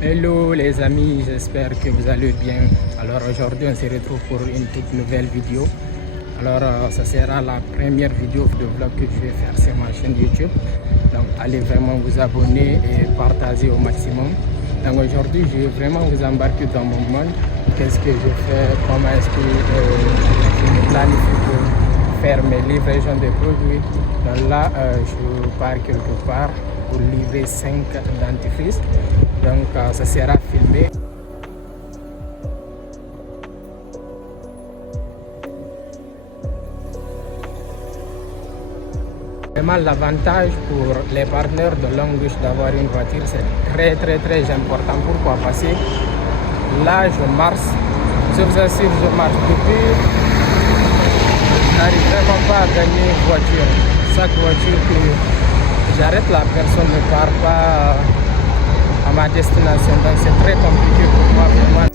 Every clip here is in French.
Hello les amis, j'espère que vous allez bien. Alors aujourd'hui on se retrouve pour une toute nouvelle vidéo. Alors ça sera la première vidéo de vlog que je vais faire sur ma chaîne YouTube. Donc allez vraiment vous abonner et partager au maximum. Donc aujourd'hui je vais vraiment vous embarquer dans mon monde. Qu'est-ce que je fais, comment est-ce que je me planifie pour faire mes livraisons de produits. Donc là je pars quelque part pour livrer 5 dentifrices. Donc ça sera filmé. Vraiment l'avantage pour les partenaires de longue ruche d'avoir une voiture, c'est très important. Pourquoi? Parce que là je marche, je vous assure, je marche depuis, je n'arrive vraiment pas à gagner une voiture. Chaque voiture que j'arrête, la personne ne part pas à ma destination, donc c'est très compliqué pour moi vraiment.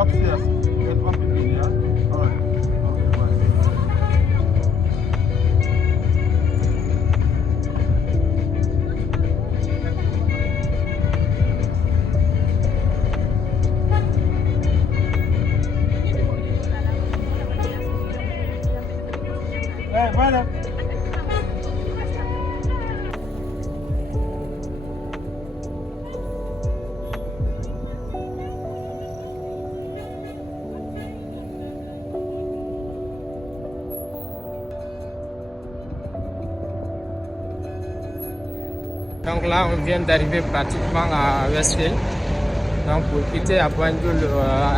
Upstairs, get up in here, yeah? All right. Hey, voilà. Donc là on vient d'arriver pratiquement à Westfield. Donc pour quitter à Banjul,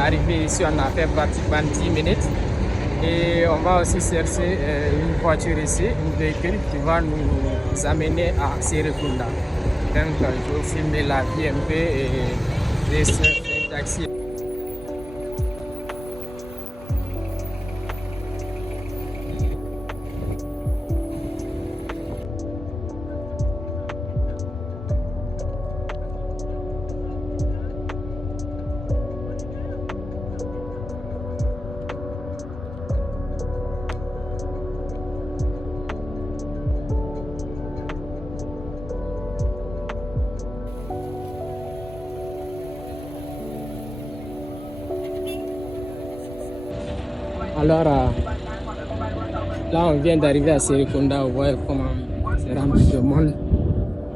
arriver ici on a fait pratiquement 10 minutes. Et on va aussi chercher une voiture ici, un véhicule qui va nous amener à Serekunda. Donc je vais filmer la vie un peu et laisser un taxi. Alors là on vient d'arriver à Serekunda, vous voyez comment c'est rempli de monde.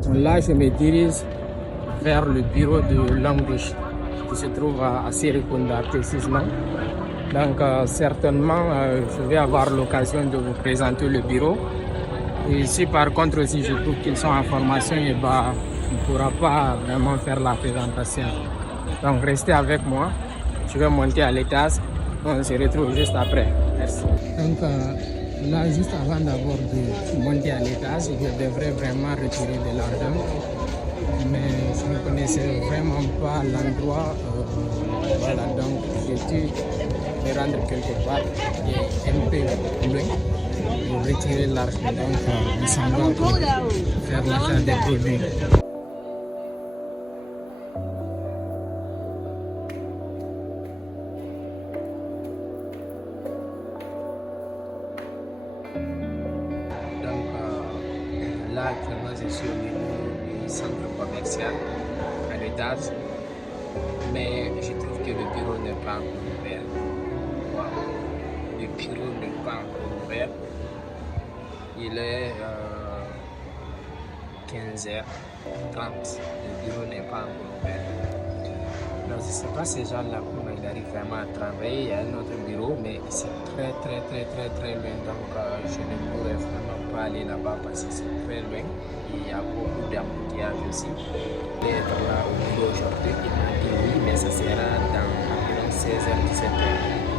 Donc là je me dirige vers le bureau de Languish qui se trouve à Serekunda précisément. Donc certainement je vais avoir l'occasion de vous présenter le bureau. Et si par contre si je trouve qu'ils sont en formation, et bah, on ne pourra pas vraiment faire la présentation. Donc restez avec moi, je vais monter à l'étage. On se retrouve juste après. Merci. Donc là, juste avant d'abord de monter à l'étage, je devrais vraiment retirer de l'argent. Mais je ne connaissais vraiment pas l'endroit. Voilà, donc j'ai dû me rendre quelque part et un peu loin pour retirer l'argent. Donc nous sommes là pour faire l'achat des produits. Là, actuellement, je suis au niveau du centre commercial à l'étage, mais je trouve que le bureau n'est pas encore ouvert. Wow. Le bureau n'est pas encore ouvert. Il est 15h30. Le bureau n'est pas encore ouvert. Donc, je ne sais pas ces gens-là comment ils arrivent vraiment à travailler. Il y a un autre bureau, mais c'est très loin. Donc, je ne pourrais vraiment pas aller là-bas parce que c'est très loin. Il y a beaucoup d'embouteillages aussi. Je vais être là au bureau aujourd'hui. Il m'a dit oui, mais ça sera dans environ 16h, 17h.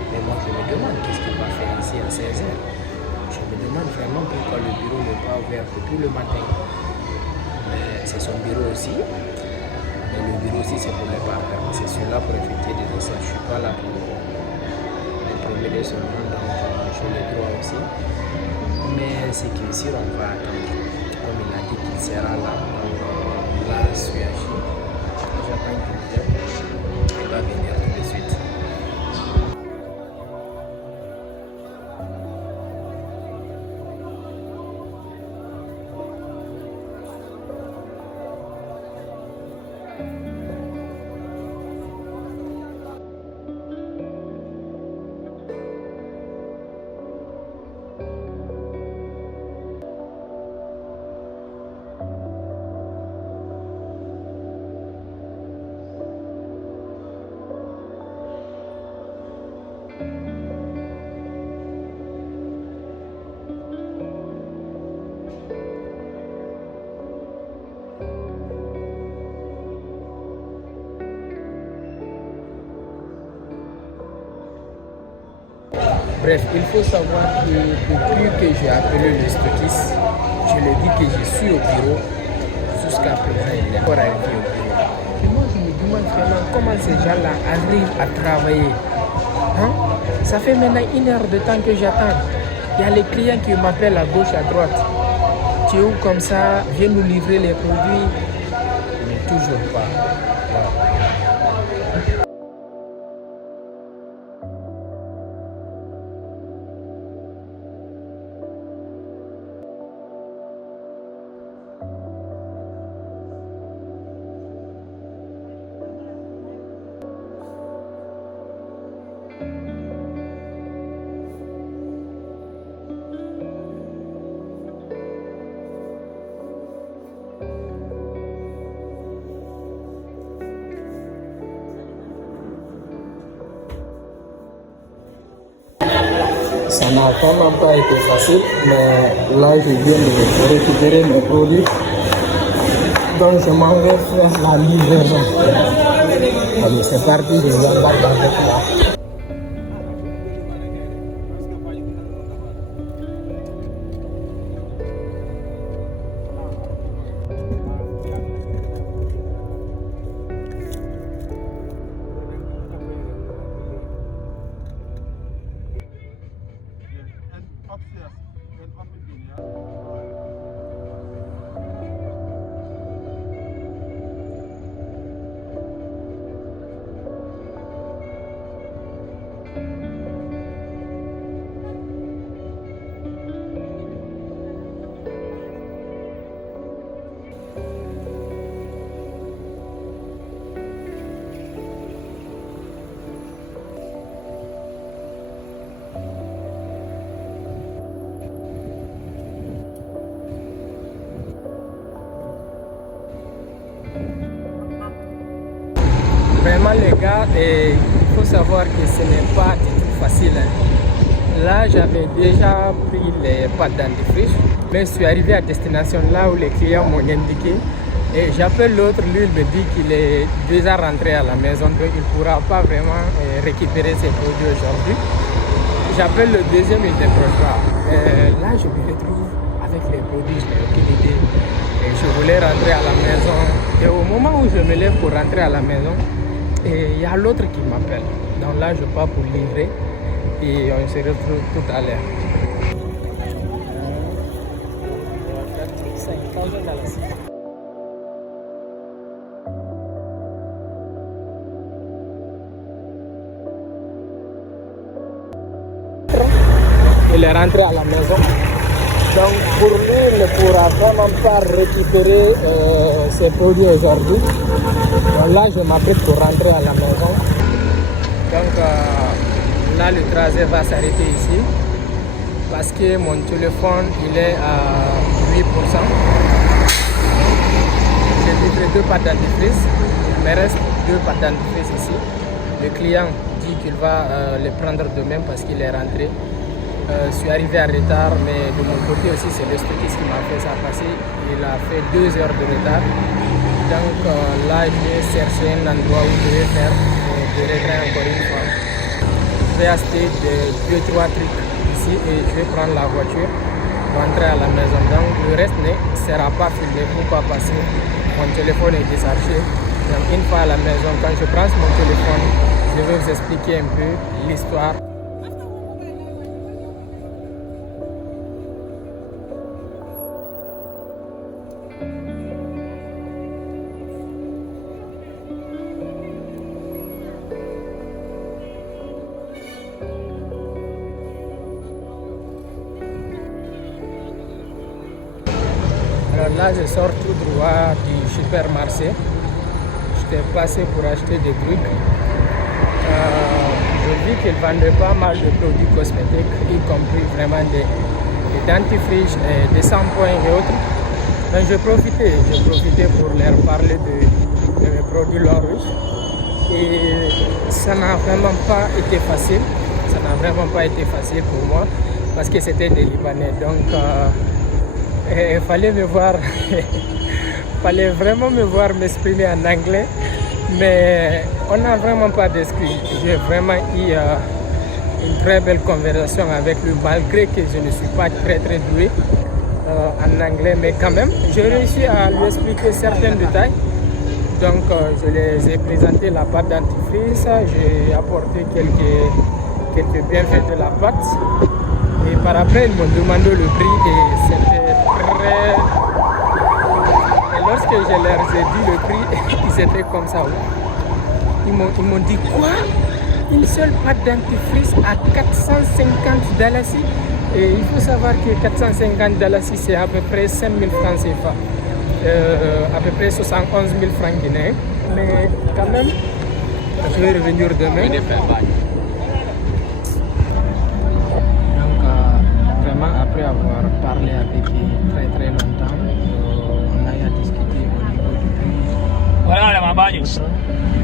Mais moi, je me demande qu'est-ce qu'il va faire ici à 16h. Je me demande vraiment pourquoi le bureau n'est pas ouvert depuis le matin. Mais c'est son bureau aussi. Et le bureau aussi c'est pour les partenaires, c'est celui-là pour effectuer des essais. Je ne suis pas là pour les promener seulement, donc j'ai le droit aussi. Mais c'est qu'ici on va attendre, comme il a dit qu'il sera là, donc a su agir. J'attends qu'il vienne. Il va venir tout de suite. Bref, il faut savoir que depuis que j'ai appelé le stockiste, je lui ai dit que je suis au bureau. Jusqu'à présent, il n'est pas arrivé au bureau. Et moi, je me demande vraiment comment ces gens-là arrivent à travailler. Hein? Ça fait maintenant 1 heure de temps que j'attends. Il y a les clients qui m'appellent à gauche, à droite. Tu es où comme ça? Viens nous livrer les produits. Mais toujours pas. Wow. Ça n'a vraiment pas été facile, mais là je viens de récupérer mes produits. Donc je m'en vais faire la livraison. Allez, c'est parti, je vais embarquer avec moi. And upstairs, and up again, yeah? All right. Vraiment les gars, il faut savoir que ce n'est pas du tout facile. Là, j'avais déjà pris les pâtes dentifrice, mais je suis arrivé à destination là où les clients m'ont indiqué. Et j'appelle l'autre, lui il me dit qu'il est déjà rentré à la maison, donc il ne pourra pas vraiment récupérer ses produits aujourd'hui. J'appelle le deuxième, il ne décroche pas. Là, je me retrouve avec les produits, je n'ai aucune idée. Et je voulais rentrer à la maison. Et au moment où je me lève pour rentrer à la maison, il y a l'autre qui m'appelle. Donc là, je pars pour livrer et on se retrouve tout à l'heure. Il est rentré à la maison. Donc pour lui, il ne pourra vraiment pas récupérer ses produits aujourd'hui. Donc là, je m'apprête pour rentrer à la maison. Donc là, le trajet va s'arrêter ici. Parce que mon téléphone, il est à 8%. J'ai livré 2 pâtes dentifrice. Il me reste 2 pâtes dentifrice ici. Le client dit qu'il va les prendre demain parce qu'il est rentré. Je suis arrivé en retard, mais de mon côté aussi, c'est le stockiste qui m'a fait ça passer. Il a fait 2 heures de retard. Donc là, je vais chercher un endroit où je vais faire de retrait encore une fois. Je vais acheter 2-3 trucs ici et je vais prendre la voiture pour rentrer à la maison. Donc le reste ne sera pas filmé. Pourquoi? Parce que mon téléphone est déchargé. Donc une fois à la maison, quand je branche mon téléphone, je vais vous expliquer un peu l'histoire. Là, je sors tout droit du supermarché. J'étais passé pour acheter des trucs. Je vis qu'ils vendaient pas mal de produits cosmétiques, y compris vraiment des dentifrices, des shampoings et autres. Donc j'ai profité pour leur parler de mes produits L'Oréal. Et ça n'a vraiment pas été facile. Ça n'a vraiment pas été facile pour moi parce que c'était des Libanais. Donc il fallait me voir, fallait vraiment me voir m'exprimer en anglais. Mais on n'a vraiment pas d'excuses. J'ai vraiment eu une très belle conversation avec lui, malgré que je ne suis pas très doué en anglais, mais quand même, j'ai réussi à lui expliquer certains détails. Donc, je les ai présenté la pâte dentifrice, j'ai apporté quelques bienfaits de la pâte. Et par après, ils m'ont demandé le prix et c'était très... Et lorsque je leur ai dit le prix, ils étaient comme ça. Ils m'ont dit quoi? Une seule pâte dentifrice à 450 $. Et il faut savoir que 450 $, c'est à peu près 5 000 francs CFA. À peu près 71 000 francs guinéens. Mais quand même, je vais revenir demain. Donc, vraiment, après avoir parlé avec eux très longtemps, on a eu à discuter au niveau du prix.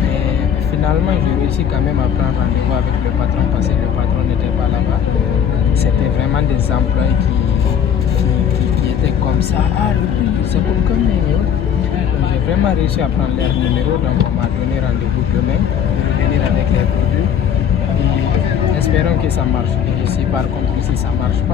Et finalement, j'ai réussi quand même à prendre rendez-vous avec le patron parce que le patron n'était pas là-bas. C'était vraiment des employés qui étaient comme ça. Ah, le prix, c'est pour combien? J'ai vraiment réussi à prendre leur numéro, donc on m'a donné rendez-vous demain de revenir avec les produits. Et espérons que ça marche. Et si par contre, si ça marche pas,